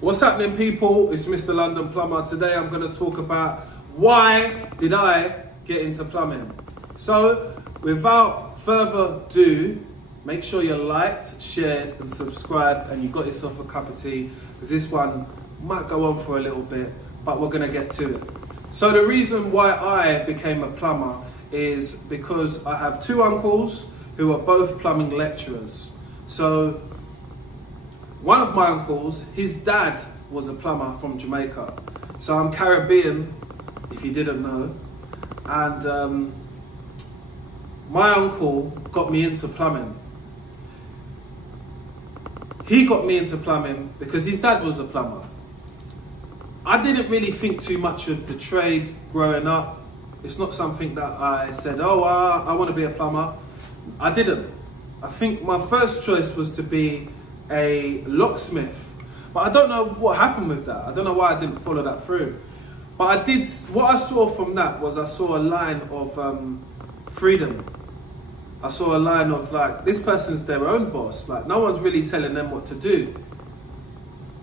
What's happening, people? It's Mr. London Plumber. Today I'm going to talk about why did I get into plumbing. So without further ado, make sure you're liked, shared and subscribed, and you got yourself a cup of tea, because this one might go on for a little bit, but we're going to get to it. So the reason why I became a plumber is because I have two uncles who are both plumbing lecturers. So one of my uncles, his dad was a plumber from Jamaica. So I'm Caribbean, if you didn't know. And my uncle got me into plumbing. He got me into plumbing because his dad was a plumber. I didn't really think too much of the trade growing up. It's not something that I said, I want to be a plumber. I didn't. I think my first choice was to be a locksmith. But I don't know what happened with that. I don't know why I didn't follow that through. But I did, what I saw from that was I saw a line of freedom. I saw a line of like, this person's their own boss. Like, no one's really telling them what to do.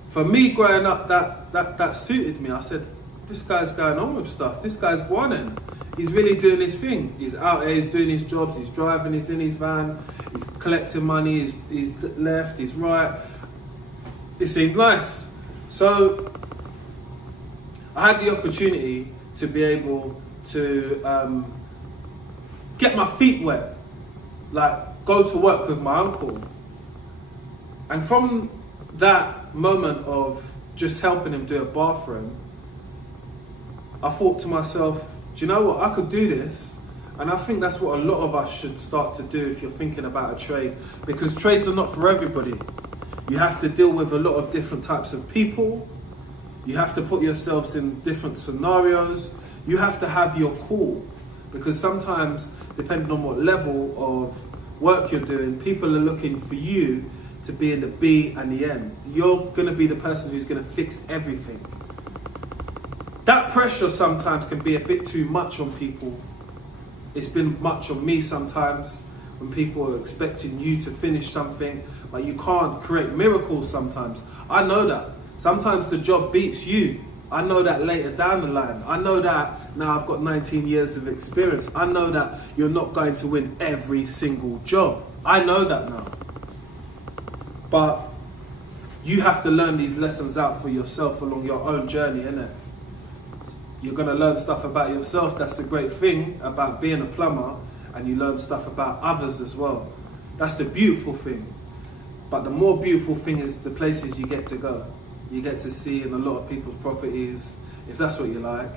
For me growing up, that suited me. I said, this guy's going on with stuff. This guy's guanin'. He's really doing his thing. He's out there, he's doing his jobs, he's driving, he's in his van, he's collecting money, he's left, he's right. It seemed nice. So I had the opportunity to be able to get my feet wet, like go to work with my uncle. And from that moment of just helping him do a bathroom, I thought to myself, do you know what, I could do this. And I think that's what a lot of us should start to do if you're thinking about a trade, because trades are not for everybody. You have to deal with a lot of different types of people. You have to put yourselves in different scenarios. You have to have your cool, because sometimes, depending on what level of work you're doing, people are looking for you to be in the B and the N. You're gonna be the person who's gonna fix everything. That pressure sometimes can be a bit too much on people. It's been much on me sometimes, when people are expecting you to finish something, but you can't create miracles sometimes. I know that. Sometimes the job beats you. I know that later down the line. I know that now I've got 19 years of experience. I know that you're not going to win every single job. I know that now. But you have to learn these lessons out for yourself along your own journey, innit? You're going to learn stuff about yourself. That's the great thing about being a plumber, and you learn stuff about others as well. That's the beautiful thing. But the more beautiful thing is the places you get to go. You get to see in a lot of people's properties, if that's what you like,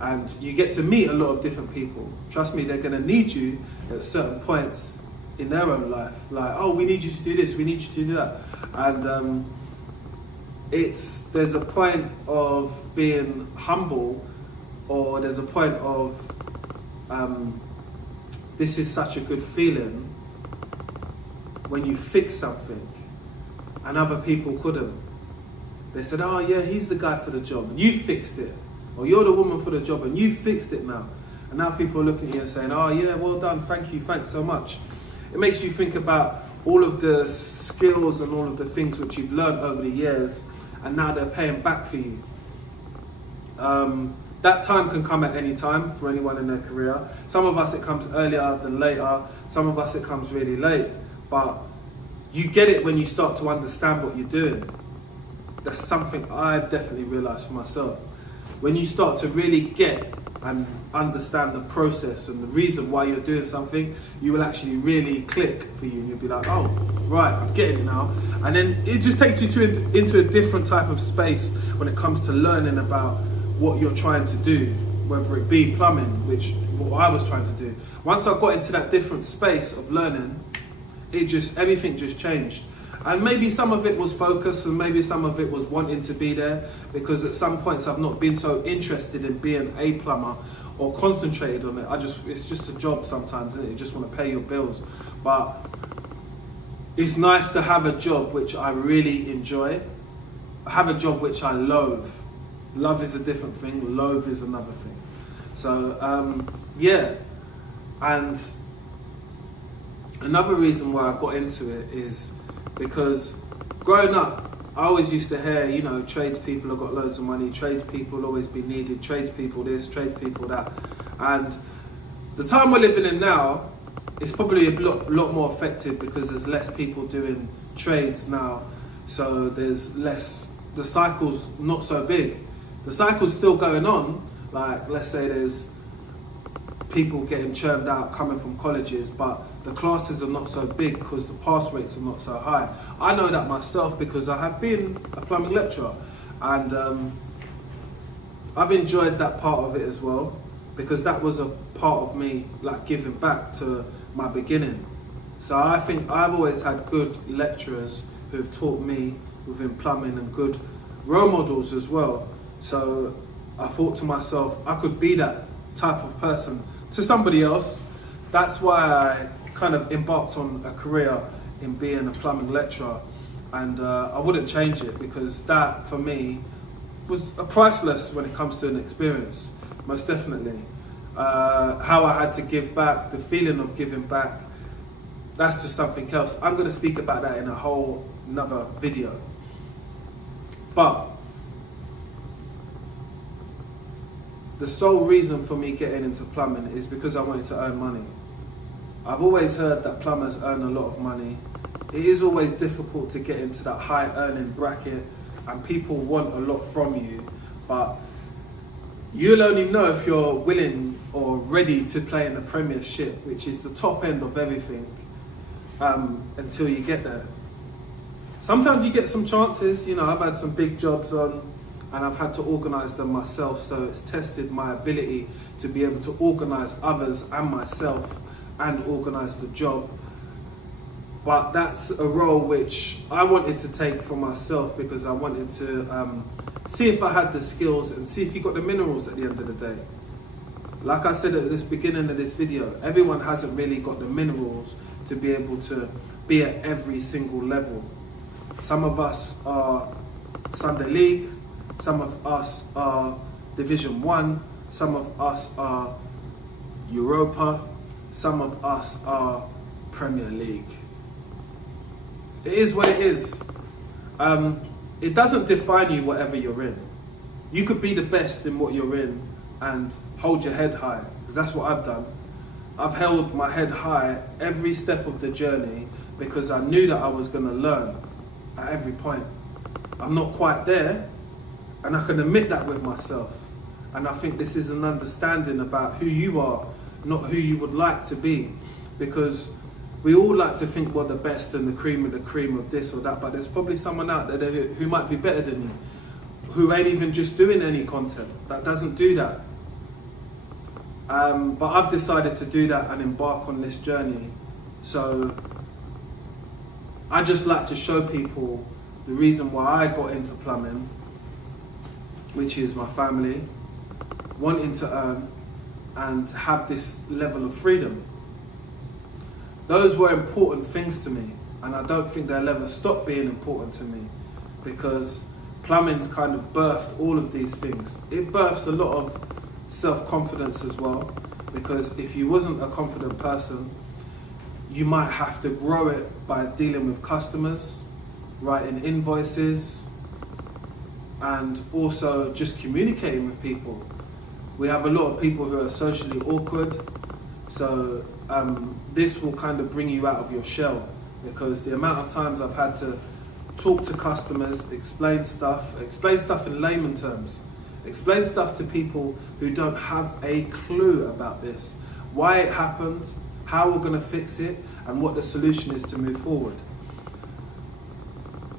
and you get to meet a lot of different people. Trust me, they're going to need you at certain points in their own life. Like, oh, we need you to do this, we need you to do that. And there's a point of being humble, or there's a point of this is such a good feeling when you fix something and other people couldn't. They said, oh yeah, he's the guy for the job and you fixed it, or you're the woman for the job and you fixed it now. And now people are looking at you and saying, oh yeah, well done, thank you, thanks so much. It makes you think about all of the skills and all of the things which you've learned over the years, and now they're paying back for you. That time can come at any time for anyone in their career. Some of us it comes earlier than later, some of us it comes really late. But you get it when you start to understand what you're doing. That's something I've definitely realised for myself. When you start to really get and understand the process and the reason why you're doing something, you will actually really click for you, and you'll be like, oh, right, I'm getting it now. And then it just takes you into a different type of space when it comes to learning about what you're trying to do, whether it be plumbing, which what I was trying to do. Once I got into that different space of learning, everything just changed. And maybe some of it was focus, and maybe some of it was wanting to be there, because at some points I've not been so interested in being a plumber or concentrated on it. It's just a job sometimes, and you just want to pay your bills. But it's nice to have a job which I really enjoy. I have a job which I loathe. Love is a different thing, loathe is another thing. So yeah, and another reason why I got into it is because growing up, I always used to hear, you know, tradespeople have got loads of money, tradespeople always be needed, tradespeople this, tradespeople that. And the time we're living in now, it's probably a lot more affected because there's less people doing trades now. So there's less, the cycle's not so big. The cycle's still going on. Like, let's say there's people getting churned out coming from colleges, but the classes are not so big because the pass rates are not so high. I know that myself because I have been a plumbing lecturer, and I've enjoyed that part of it as well, because that was a part of me, like, giving back to my beginning. So I think I've always had good lecturers who have taught me within plumbing, and good role models as well. So I thought to myself, I could be that type of person to somebody else. That's why I kind of embarked on a career in being a plumbing lecturer, and I wouldn't change it, because that for me was priceless when it comes to an experience, most definitely. How I had to give back, the feeling of giving back, that's just something else. I'm going to speak about that in a whole another video. But the sole reason for me getting into plumbing is because I wanted to earn money. I've always heard that plumbers earn a lot of money. It is always difficult to get into that high earning bracket, and people want a lot from you, but you'll only know if you're willing or ready to play in the Premiership, which is the top end of everything, until you get there. Sometimes you get some chances, you know, I've had some big jobs on, and I've had to organise them myself, so it's tested my ability to be able to organise others and myself and organise the job. But that's a role which I wanted to take for myself, because I wanted to see if I had the skills and see if you got the minerals at the end of the day. Like I said at this beginning of this video, everyone hasn't really got the minerals to be able to be at every single level. Some of us are Sunday League, some of us are Division 1, some of us are Europa, some of us are Premier League. It is what it is. It doesn't define you, whatever you're in. You could be the best in what you're in and hold your head high, because that's what I've done. I've held my head high every step of the journey, because I knew that I was going to learn at every point. I'm not quite there, and I can admit that with myself. And I think this is an understanding about who you are, not who you would like to be, because we all like to think we're the best and the cream of this or that, but there's probably someone out there who might be better than you, who ain't even just doing any content, that doesn't do that. But I've decided to do that and embark on this journey. So I just like to show people the reason why I got into plumbing, which is my family, wanting to earn and have this level of freedom. Those were important things to me, and I don't think they'll ever stop being important to me, because plumbing's kind of birthed all of these things. It births a lot of self-confidence as well, because if you wasn't a confident person, you might have to grow it by dealing with customers, writing invoices, and also just communicating with people. We have a lot of people who are socially awkward, so this will kind of bring you out of your shell, because the amount of times I've had to talk to customers, explain stuff in layman terms, explain stuff to people who don't have a clue about this, why it happened, how we're going to fix it, and what the solution is to move forward.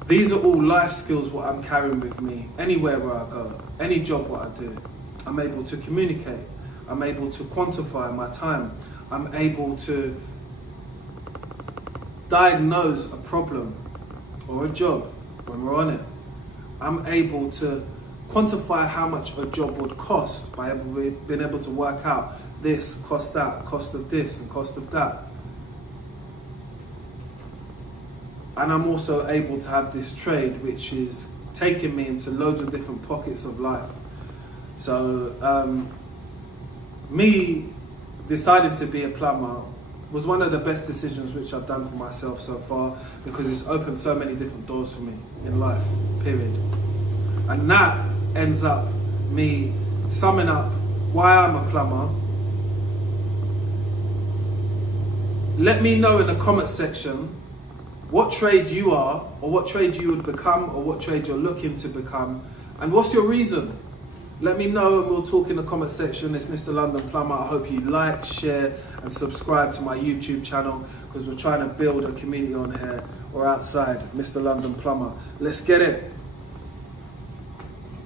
These are all life skills what I'm carrying with me anywhere where I go, any job what I do. I'm able to communicate, I'm able to quantify my time, I'm able to diagnose a problem or a job when we're on it. I'm able to quantify how much a job would cost by being able to work out this, cost that, cost of this and cost of that. And I'm also able to have this trade which is taking me into loads of different pockets of life. So me deciding to be a plumber was one of the best decisions which I've done for myself so far, because it's opened so many different doors for me in life, period. And that ends up me summing up why I'm a plumber. Let me know in the comment section what trade you are, or what trade you would become, or what trade you're looking to become, and what's your reason. Let me know and we'll talk in the comment section. It's Mr. London Plumber. I hope you like, share and subscribe to my YouTube channel, because we're trying to build a community on here or outside. Mr. London Plumber. Let's get it.